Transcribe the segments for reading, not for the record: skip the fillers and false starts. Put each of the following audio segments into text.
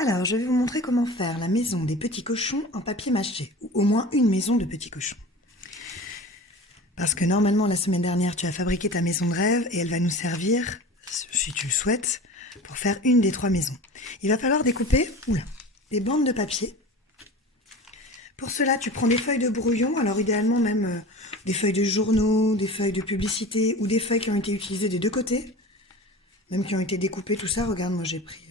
Alors, je vais vous montrer comment faire la maison des petits cochons en papier mâché, ou au moins une maison de petits cochons. Parce que normalement, la semaine dernière, tu as fabriqué ta maison de rêve et elle va nous servir, si tu le souhaites, pour faire une des 3 maisons. Il va falloir découper des bandes de papier. Pour cela, tu prends des feuilles de brouillon, alors idéalement même des feuilles de journaux, des feuilles de publicité ou des feuilles qui ont été utilisées des 2 côtés, même qui ont été découpées, tout ça. Regarde, moi j'ai pris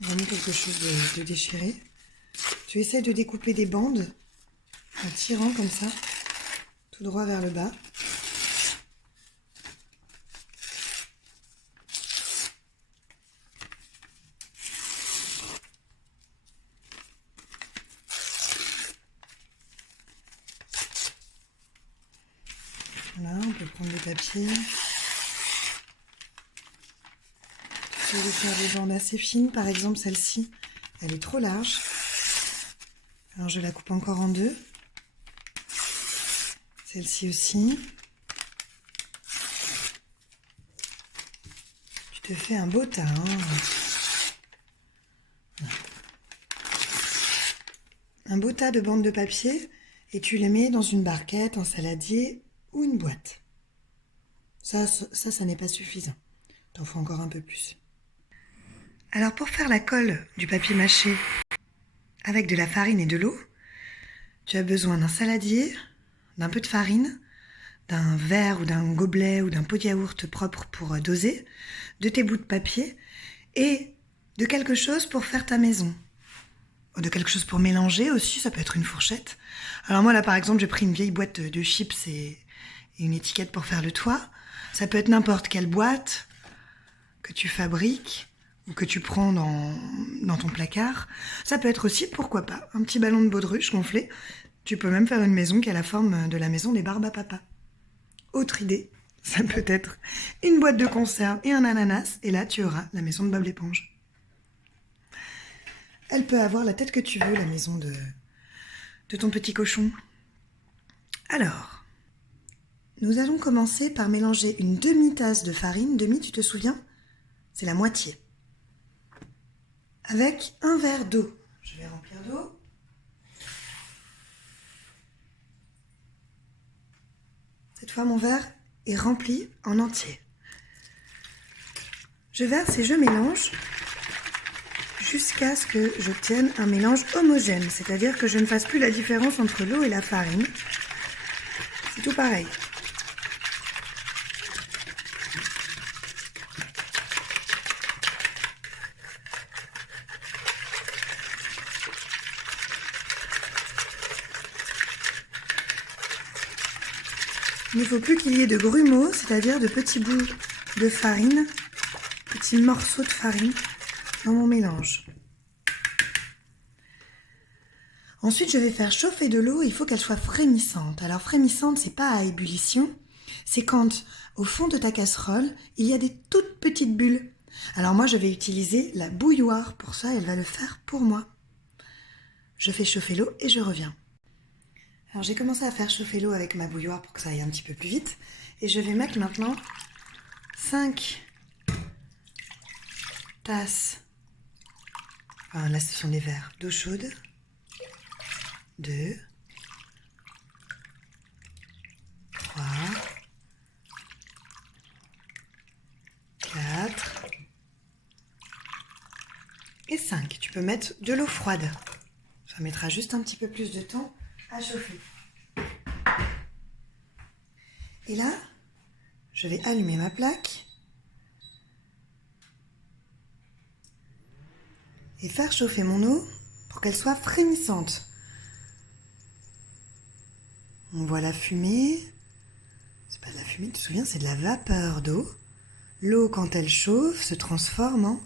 vraiment quelque chose de déchiré. Tu essaies de découper des bandes en tirant comme ça, tout droit vers le bas. Voilà, on peut prendre le papier. Tu peux faire des bandes assez fines, par exemple celle-ci, elle est trop large. Alors je la coupe encore en 2. Celle-ci aussi. Tu te fais un beau tas. Un beau tas de bandes de papier et tu les mets dans une barquette, un saladier ou une boîte. Ça n'est pas suffisant. T'en faut encore un peu plus. Alors pour faire la colle du papier mâché avec de la farine et de l'eau, tu as besoin d'un saladier, d'un peu de farine, d'un verre ou d'un gobelet ou d'un pot de yaourt propre pour doser, de tes bouts de papier et de quelque chose pour faire ta maison. De quelque chose pour mélanger aussi, ça peut être une fourchette. Alors moi là par exemple j'ai pris une vieille boîte de chips et une étiquette pour faire le toit. Ça peut être n'importe quelle boîte que tu fabriques ou que tu prends dans ton placard. Ça peut être aussi, pourquoi pas, un petit ballon de baudruche gonflé. Tu peux même faire une maison qui a la forme de la maison des barbes à papa. Autre idée, ça peut être une boîte de conserve et un ananas, et là tu auras la maison de Bob l'éponge. Elle peut avoir la tête que tu veux, la maison de ton petit cochon. Alors, nous allons commencer par mélanger une demi-tasse de farine. Demi, tu te souviens? C'est la moitié. Avec un verre d'eau. Je vais remplir d'eau. Cette fois, mon verre est rempli en entier. Je verse et je mélange jusqu'à ce que j'obtienne un mélange homogène, c'est-à-dire que je ne fasse plus la différence entre l'eau et la farine. C'est tout pareil. Il ne faut plus qu'il y ait de grumeaux, c'est-à-dire de petits bouts de farine, petits morceaux de farine dans mon mélange. Ensuite, je vais faire chauffer de l'eau, il faut qu'elle soit frémissante. Alors frémissante, c'est pas à ébullition, c'est quand au fond de ta casserole, il y a des toutes petites bulles. Alors moi, je vais utiliser la bouilloire pour ça, elle va le faire pour moi. Je fais chauffer l'eau et je reviens. Alors j'ai commencé à faire chauffer l'eau avec ma bouilloire pour que ça aille un petit peu plus vite. Et je vais mettre maintenant 5 tasses, enfin là ce sont des verres d'eau chaude. 2, 3, 4 et 5. Tu peux mettre de l'eau froide. Ça mettra juste un petit peu plus de temps à chauffer. Et là, je vais allumer ma plaque et faire chauffer mon eau pour qu'elle soit frémissante. On voit la fumée. C'est pas de la fumée, tu te souviens, c'est de la vapeur d'eau. L'eau, quand elle chauffe, se transforme en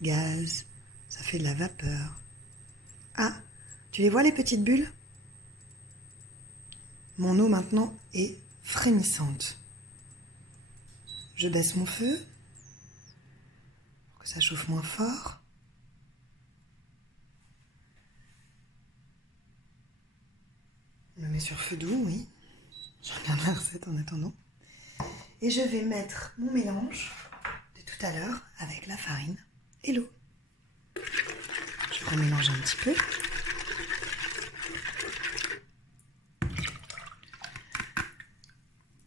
gaz. Ça fait de la vapeur. Ah, tu les vois les petites bulles? Mon eau maintenant est frémissante. Je baisse mon feu pour que ça chauffe moins fort. Je me mets sur feu doux, oui. Je regarde la recette en attendant. Et je vais mettre mon mélange de tout à l'heure avec la farine et l'eau. Je remélange un petit peu.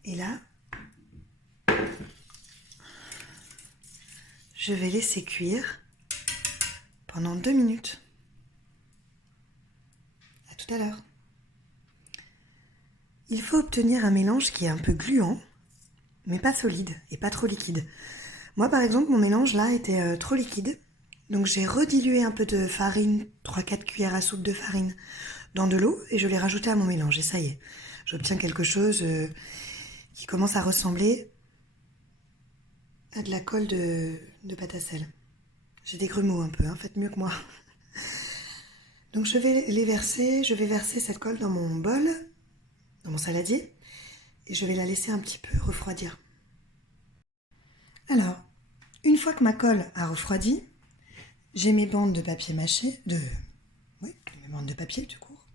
Et là, je vais laisser cuire pendant 2 minutes. À tout à l'heure. Il faut obtenir un mélange qui est un peu gluant, mais pas solide et pas trop liquide. Moi, par exemple, mon mélange là était trop liquide. Donc j'ai redilué un peu de farine, 3-4 cuillères à soupe de farine, dans de l'eau et je l'ai rajouté à mon mélange. Et ça y est, j'obtiens quelque chose qui commence à ressembler à de la colle de pâte à sel. J'ai des grumeaux un peu, hein, faites mieux que moi. Donc je vais verser cette colle dans mon bol, dans mon saladier, et je vais la laisser un petit peu refroidir. Alors, une fois que ma colle a refroidi, j'ai mes bandes de papier mâché, mes bandes de papier tout court.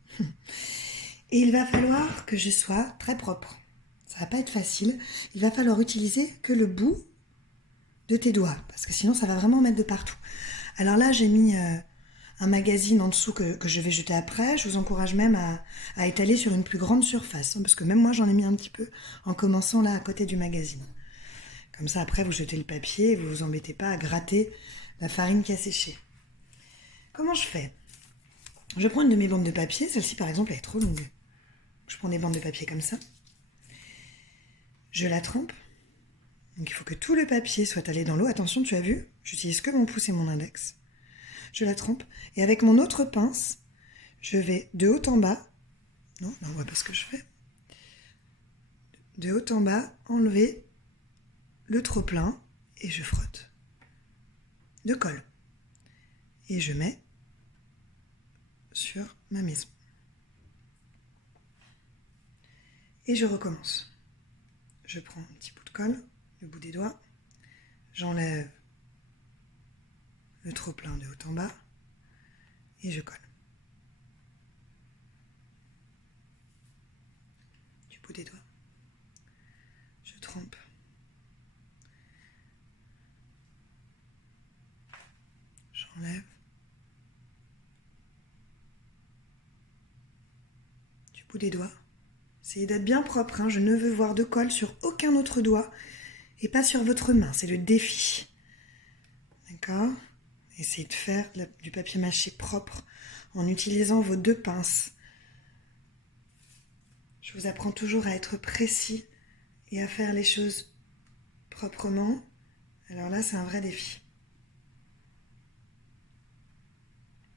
Et il va falloir que je sois très propre. Ça va pas être facile. Il va falloir utiliser que le bout de tes doigts, parce que sinon ça va vraiment mettre de partout. Alors là, j'ai mis un magazine en dessous que je vais jeter après. Je vous encourage même à étaler sur une plus grande surface, hein, parce que même moi j'en ai mis un petit peu en commençant là à côté du magazine. Comme ça après vous jetez le papier et vous vous embêtez pas à gratter la farine qui a séché. Comment je fais? Je prends une de mes bandes de papier, celle-ci par exemple elle est trop longue. Je prends des bandes de papier comme ça. Je la trempe. Donc il faut que tout le papier soit allé dans l'eau. Attention, tu as vu, j'utilise que mon pouce et mon index. Je la trempe et avec mon autre pince, je vais de haut en bas. Non, on voit pas ce que je fais. De haut en bas, enlever le trop-plein et je frotte de colle. Et je mets sur ma maison. Et je recommence. Je prends un petit bout de colle, le bout des doigts, j'enlève le trop-plein de haut en bas et je colle. Du bout des doigts, je trempe. J'enlève. Du bout des doigts. Essayez d'être bien propre, hein. Je ne veux voir de colle sur aucun autre doigt et pas sur votre main, c'est le défi. D'accord? Essayez de faire du papier mâché propre en utilisant vos 2 pinces. Je vous apprends toujours à être précis et à faire les choses proprement. Alors là, c'est un vrai défi.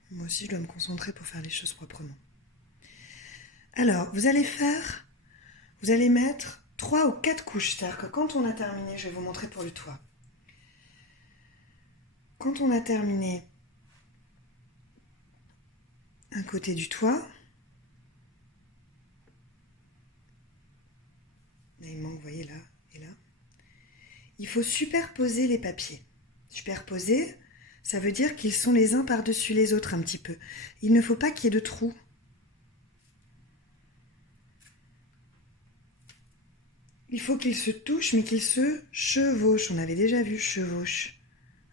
Moi aussi, je dois me concentrer pour faire les choses proprement. Alors, vous allez mettre 3 ou 4 couches. C'est-à-dire que quand on a terminé, je vais vous montrer pour le toit. Quand on a terminé un côté du toit, là il manque, vous voyez là et là, il faut superposer les papiers. Superposer, ça veut dire qu'ils sont les uns par-dessus les autres un petit peu. Il ne faut pas qu'il y ait de trous. Il faut qu'ils se touchent, mais qu'ils se chevauchent. On avait déjà vu chevauche,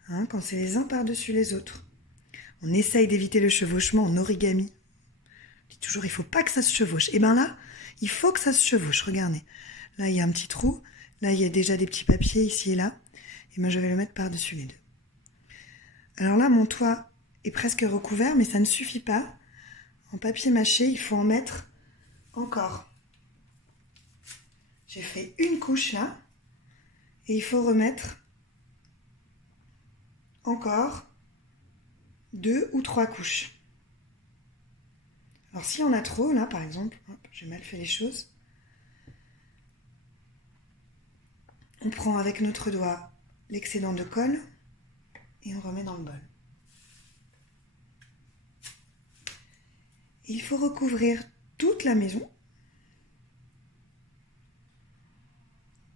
hein, quand c'est les uns par-dessus les autres. On essaye d'éviter le chevauchement en origami. On dit toujours, il ne faut pas que ça se chevauche. Et bien là, il faut que ça se chevauche. Regardez, là, il y a un petit trou. Là, il y a déjà des petits papiers ici et là. Et moi, je vais le mettre par-dessus les deux. Alors là, mon toit est presque recouvert, mais ça ne suffit pas. En papier mâché, il faut en mettre encore. J'ai fait une couche là. Et il faut remettre encore 2 ou 3 couches. Alors si on a trop, là par exemple, hop, j'ai mal fait les choses. On prend avec notre doigt l'excédent de colle et on remet dans le bol. Il faut recouvrir toute la maison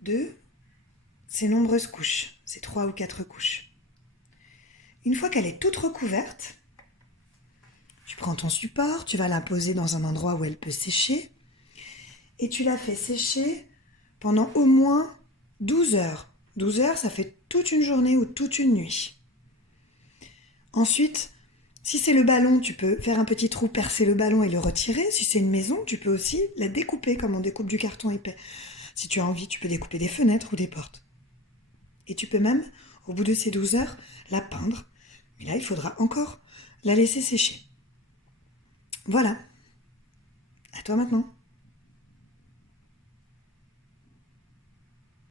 de ces nombreuses couches, ces 3 ou 4 couches. Une fois qu'elle est toute recouverte, tu prends ton support, tu vas la poser dans un endroit où elle peut sécher et tu la fais sécher pendant au moins 12 heures. 12 heures, ça fait toute une journée ou toute une nuit. Ensuite, Si c'est le ballon, tu peux faire un petit trou, percer le ballon et le retirer. Si c'est une maison, tu peux aussi la découper comme on découpe du carton épais. Si tu as envie, tu peux découper des fenêtres ou des portes. Et tu peux même, au bout de ces 12 heures, la peindre. Mais là, il faudra encore la laisser sécher. Voilà. À toi maintenant.